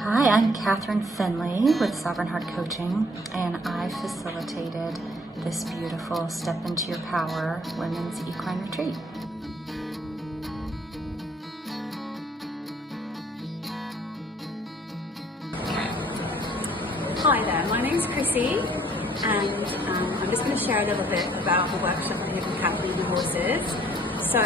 Hi, I'm Catherine Finley with Sovereign Heart Coaching, and I facilitated this beautiful Step Into Your Power Women's Equine Retreat. Hi there, my name's Chrissy, and I'm just going to share a little bit about the workshop I did with Catherine and the horses. So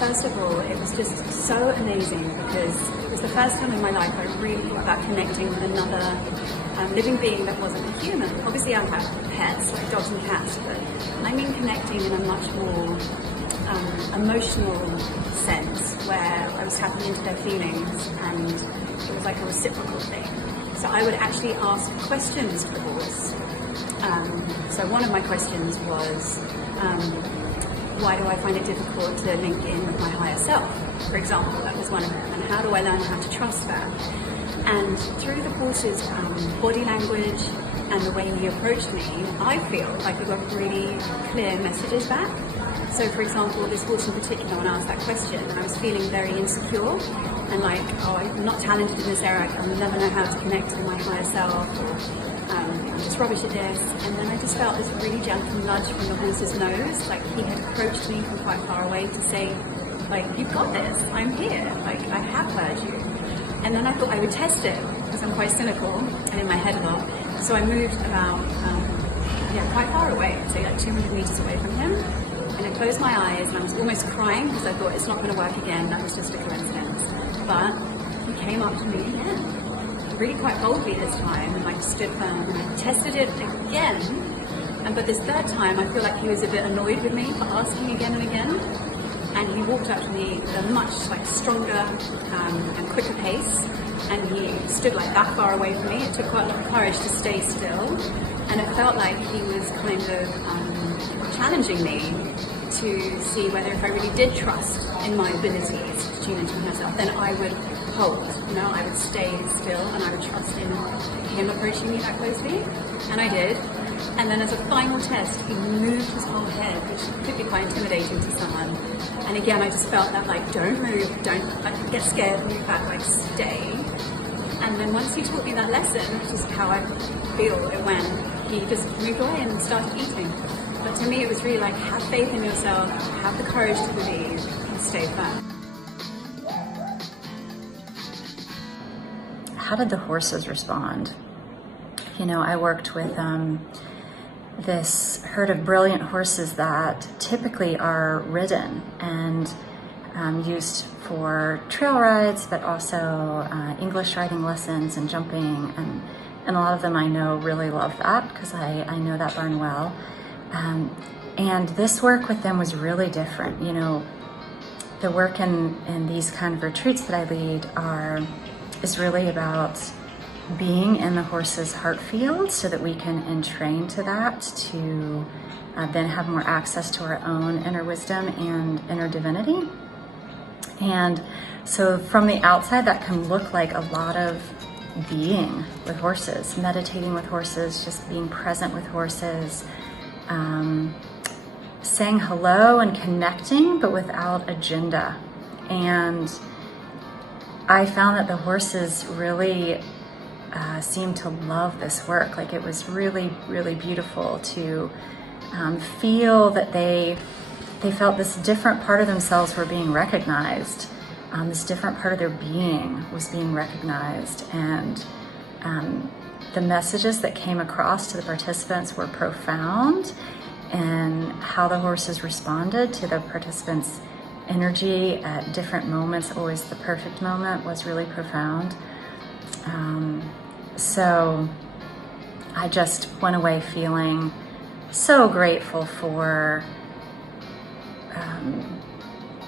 first of all, it was just so amazing because it was the first time in my life I really thought about connecting with another living being that wasn't a human. Obviously I have pets like dogs and cats, but I mean connecting in a much more emotional sense where I was tapping into their feelings and it was like a reciprocal thing. So I would actually ask questions to the horse. So one of my questions was, why do I find it difficult to link in with my higher self? For example, that was one of them. And how do I learn how to trust that? And through the horse's body language and the way he approached me, I feel like I got really clear messages back. So for example, this horse in particular, when I asked that question, I was feeling very insecure and like, oh, I'm not talented in this area, I'll never know how to connect with my higher self, or I'm just rubbish at this. And then I just felt this really gentle nudge from the horse's nose, like he had approached me from quite far away to say, like, you've got this, I'm here, like I have heard you. And then I thought I would test it, because I'm quite cynical and in my head a lot. So I moved about, quite far away, say like 200 meters away from him. And I closed my eyes and I was almost crying because I thought it's not going to work again, that was just a coincidence. But he came up to me again, really quite boldly this time, and I stood firm and I tested it again. But this third time I feel like he was a bit annoyed with me for asking again and again. And he walked up to me at a much stronger and quicker pace, and he stood like that far away from me. It took quite a lot of courage to stay still, and it felt like he was kind of challenging me to see whether if I really did trust in my abilities to tune into myself, then I would hold, I would stay still and I would trust in him approaching me that closely, and I did. And then as a final test, he moved his whole head, which could be quite intimidating to someone. And again, I just felt that don't move, don't get scared, move back, stay. And then once he taught me that lesson, which is how I feel it went, he just moved away and started eating. But to me, it was really like, have faith in yourself, have the courage to believe, and stay firm. How did the horses respond? I worked with this herd of brilliant horses that typically are ridden and used for trail rides, but also English riding lessons and jumping, and a lot of them I know really love that because I know that barn well. And this work with them was really different. The work in these kind of retreats that I lead is really about being in the horse's heart field so that we can entrain to that to then have more access to our own inner wisdom and inner divinity. And so from the outside, that can look like a lot of being with horses, meditating with horses, just being present with horses, saying hello and connecting, but without agenda. And I found that the horses really seemed to love this work. Like, it was really, really beautiful to feel that they felt this different part of themselves were being recognized. This different part of their being was being recognized. And the messages that came across to the participants were profound, and how the horses responded to the participants' energy at different moments, always the perfect moment, was really profound. So I just went away feeling so grateful for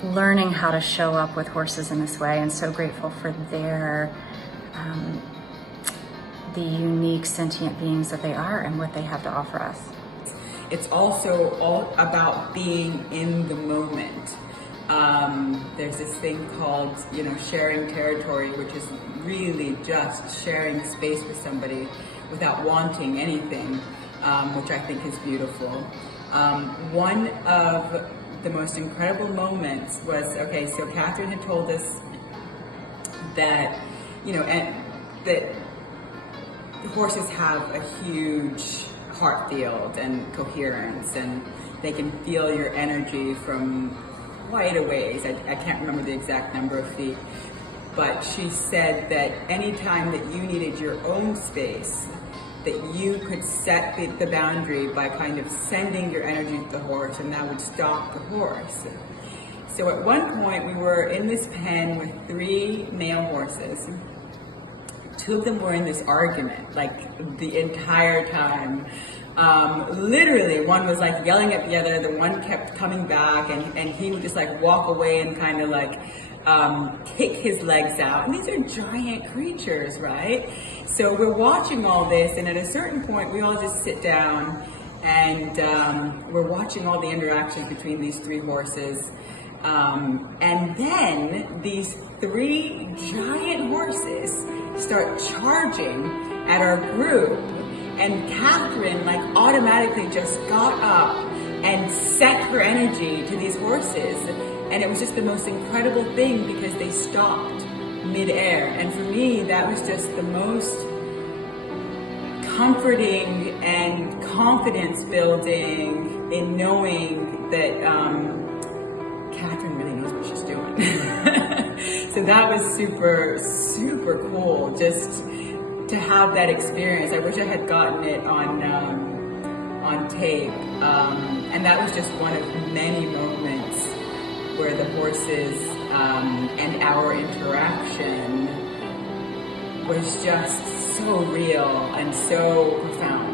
learning how to show up with horses in this way, and so grateful for their the unique sentient beings that they are and what they have to offer us. It's also all about being in the moment. There's this thing called, sharing territory, which is really just sharing space with somebody without wanting anything, which I think is beautiful. One of the most incredible moments was, so Catherine had told us that, and that horses have a huge heart field and coherence, and they can feel your energy from quite a ways. I can't remember the exact number of feet, but she said that anytime that you needed your own space, that you could set the boundary by kind of sending your energy to the horse, and that would stop the horse. So at one point we were in this pen with 3 male horses. 2 of them were in this argument, like the entire time. Literally, one was like yelling at the other, the one kept coming back, and he would just like walk away and kind of like kick his legs out. And these are giant creatures, right? So we're watching all this, and at a certain point we all just sit down and we're watching all the interactions between these 3 horses. And then these 3 giant horses start charging at our group, and Catherine like automatically just got up and set her energy to these horses, and it was just the most incredible thing because they stopped midair. And for me, that was just the most comforting and confidence building in knowing that Catherine really knows what she's doing. So that was super, super cool just to have that experience. I wish I had gotten it on tape. And that was just one of many moments where the horses and our interaction was just so real and so profound.